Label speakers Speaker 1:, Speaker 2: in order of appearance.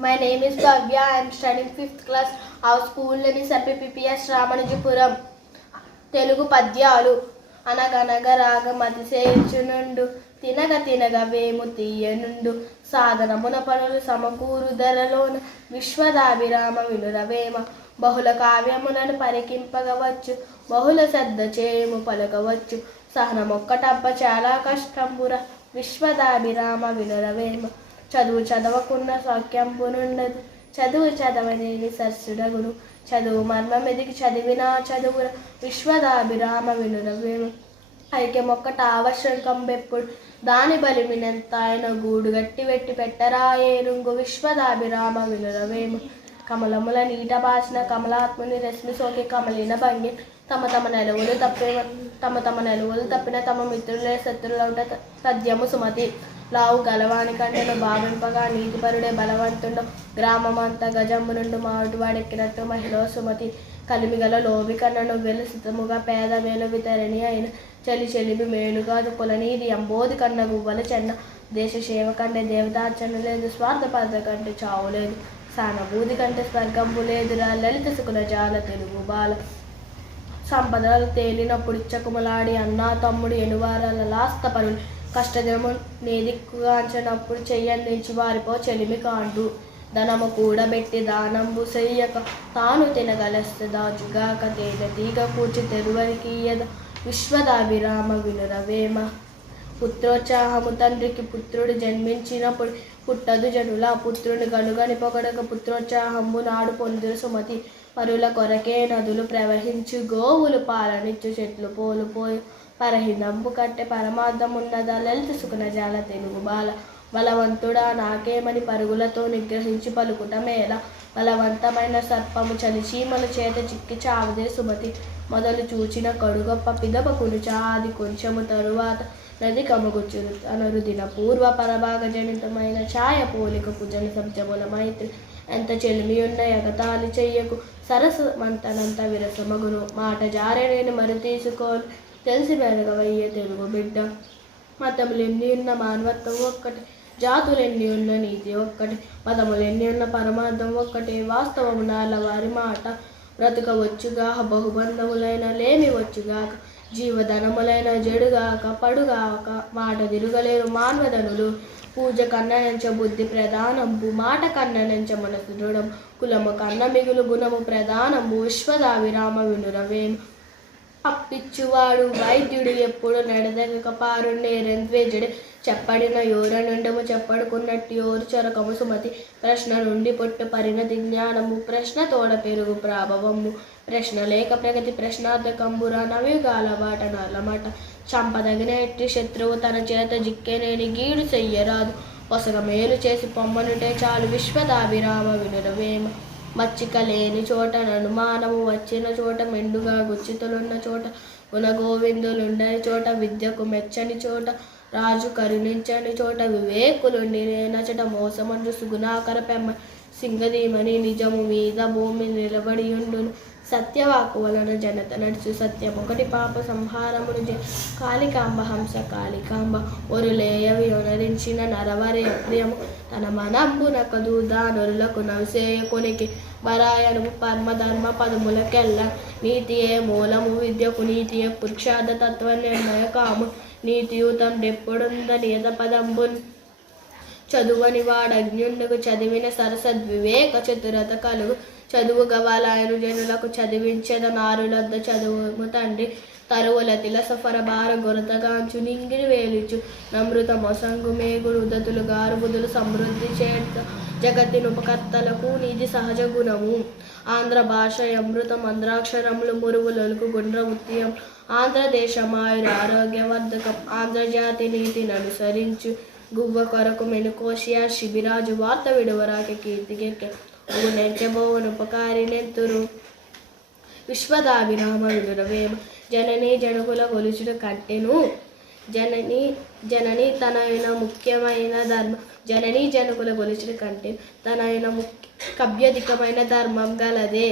Speaker 1: My name is Bhavya. I am studying fifth class. Our school name is రామనుజపురం Telugu పద్యాలు అనగనగ రాగమతి సేర్చునుండు తినగ తినగ వేము తీయనుండు సాధనమున పనులు సమకూరు ధరలోన విశ్వదాభిరామ వినురవేమ బహుళ కావ్యములను పరికింపగవచ్చు బహుళ శ్రద్ధ చేయము పలకవచ్చు సహనమొక్కటప్ప చాలా కష్టంబుర విశ్వదాభిరామ వినురవేమ చదువు చదవకున్న సౌఖ్యంబునుండదు చదువు చదవనేని సస్సుడగును చదువు మర్మం ఎదిగి చదివినా చదువు విశ్వదాభిరామ వినురవేమ ఐక్యమొక్కట ఆవశ్యకం బెప్పుడు దాని బలిమినంత ఆయన గూడు గట్టి వెట్టి పెట్టరాయేనుంగు విశ్వదాభిరామ వినురవేము కమలముల నీట బాసిన కమలాత్ముని రశ్మి సోకి కమలిన భంగి తమ తమ నెలవులు తప్పే తమ తమ నెలవులు తప్పిన తమ మిత్రులే శత్రులవుట సద్యము సుమతి. లావు గలవాని కంటేను భావింపగా నీతిపరుడే బలవంతుండు. గ్రామమంతా గజంబు నుండి మామిటి వాడెక్కినట్టు మహిళ సుమతి కలిమిగల లోబి కన్నను వెలుసితముగా పేద మేలు వితరణి అయిన చలి చెలిమి మేలుగాదు కులనీది అంబోది కన్న గువ్వల చెన్న. దేశ సేవ కంటే దేవతార్చన లేదు స్వార్థపాత్ర కంటే చావు లేదు. సానభూతి కంటే స్వర్గంబు లేదురా లలిత సుకుల జాల తెలుగు బాల. సంపదలు తేలినప్పుడు ఇచ్చకుమలాడి అన్నా తమ్ముడు ఎనువారాల లాస్త పనులు నేదిక్కుగా నేదిక్కుగాంచినప్పుడు చెయ్యందించి వారిపో చెలిమి కాండు. ధనము కూడబెట్టి దానంబు చెయ్యక తాను తినగలస్తే దాచుగాక తేన తీగ కూర్చి తెరువరికీయద విశ్వదాభిరామ వినురవేమ. పుత్రోత్సాహము తండ్రికి పుత్రుడు జన్మించినప్పుడు పుట్టదు జనుల పుత్రుని గనుగని పొగడక పుత్రోత్సాహంబు నాడు పొందురు సుమతి. పరుల కొరకే నదులు ప్రవహించు గోవులు పాలనిచ్చు చెట్లు పోలు పోయి పరహిందంబు కట్టె పరమార్థమున్నదా? లలిత సుఖన జాల తెలుగు బాల. బలవంతుడా నాకేమని పరుగులతో నిగ్రహించి పలుకుటమేలా బలవంతమైన సర్పము చలిచీమల చేత చిక్కి చావదే సుమతి. మొదలు చూచిన కడుగొప్ప పిదపకును చాది కొంచెము తరువాత నది కమగుచ్చును అనరుదిన పూర్వ పరభాగ జనితమైన ఛాయ పోలికకు జన సంచముల మైత్రి. ఎంత చెలిమియున్న ఎగతాళి చెయ్యకు సరస మంతనంత విరసమగును. మాట జారే నేను మరి తీసుకోను తెలిసి మెరగవయ్యే తెలుగు బిడ్డ. మతములు ఎన్ని ఉన్న మానవత్వం ఒక్కటి జాతులు ఎన్ని ఉన్న నీతి ఒక్కటి మతములు ఎన్ని ఉన్న పరమార్థం ఒక్కటే. వాస్తవము నాల వారి మాట బ్రతకవచ్చుగా బహుబంధములైన లేమి వచ్చుగాక జీవధనములైన జడుగాక పడుగాక మాట తిరుగలేరు మానవధనులు. పూజ కన్ననంచ బుద్ధి ప్రధానంబు మాట కన్ననంచ మనసు దృఢం. కులము కన్న మిగులు గుణము ప్రధానము విశ్వదావిరామ వినురవేం అప్పిచ్చువాడు వైద్యుడు ఎప్పుడు నడదగక పారుండేరెంద్వేజుడు చెప్పడిన యోరనుండము చెప్పడుకున్నట్టు యోరు చొరకము సుమతి. ప్రశ్న నుండి పొట్టు పరిణతి జ్ఞానము ప్రశ్న తోడ పెరుగు ప్రాభవము. ప్రశ్న లేక ప్రగతి ప్రశ్నార్థకంబురా నవిగాలబాట నల్లమాట చంపదగిన ఎట్టి శత్రువు తన చేత జిక్కెనేని గీడు చెయ్యరాదు. పొసగ మేలు చేసి పొమ్మనుంటే చాలు విశ్వదాభిరామ వినురవేమ మచ్చిక లేని చోట అనుమానము వచ్చిన చోట మెండుగా గుచ్చితులున్న చోట గుణగోవిందులుండని చోట విద్యకు మెచ్చని చోట రాజు కరుణించని చోట వివేకులుండి నచట మోసమండు సుగుణాకర పెమ్మ సింగదీమని నిజము మీద భూమి నిలబడి ఉండును. సత్యవాకు వలన జనత నడుచు సత్యం ఒకటి పాప సంహారమును కాళికాంబ హంస కాళికాంబ ఒరులేయ వినరించిన నరవరి ప్రియము తన మనంబునక దూదానులకు నవసేయకునికి బరాయను పరమధర్మ పదములకెల్ల నీతియే మూలము విద్యకు నీతియే పురుషార్థ తత్వ నిర్ణయ కాము. నీతియుతం డెప్పుడుందని యథ పదంబున్. చదువని వాడజ్ఞుండుకు చదివిన సరసద్వివేక చతురత కలుగు. చదువు గవాలాయను జనులకు చదివించేద నారులద్ద చదువు తండ్రి. తరువుల తిలసఫర భార గొరతగాంచు నింగిరి వేలుచు నమృత మొసంగు మేగుడు ఉదతులు గారు సమృద్ధి చేత జగత్తిని ఉపకర్తలకు నీది సహజ గుణము. ఆంధ్ర భాష అమృతం అంధ్రాక్షరములు మురుగులకు గుండ్రముత్యం ఆంధ్రదేశమాయుర ఆరోగ్యవర్ధకం ఆంధ్రజాతి నీతిని అనుసరించు గువ్వ కొరకు మెనుకోషియా శిబిరాజు వార్త విడువరాక కీర్తికెక్కె నెంచెబోవను నెత్తురు. విశ్వదాభిరామ వినురవేమ జనని జనుకుల గొలుచుడు కట్టెను జనని జనని తనైన ముఖ్యమైన ధర్మ. జనని జనకుల గొలుచుడు కంటే తనైన ముఖ్య కవ్యధికమైన ధర్మం గలదే.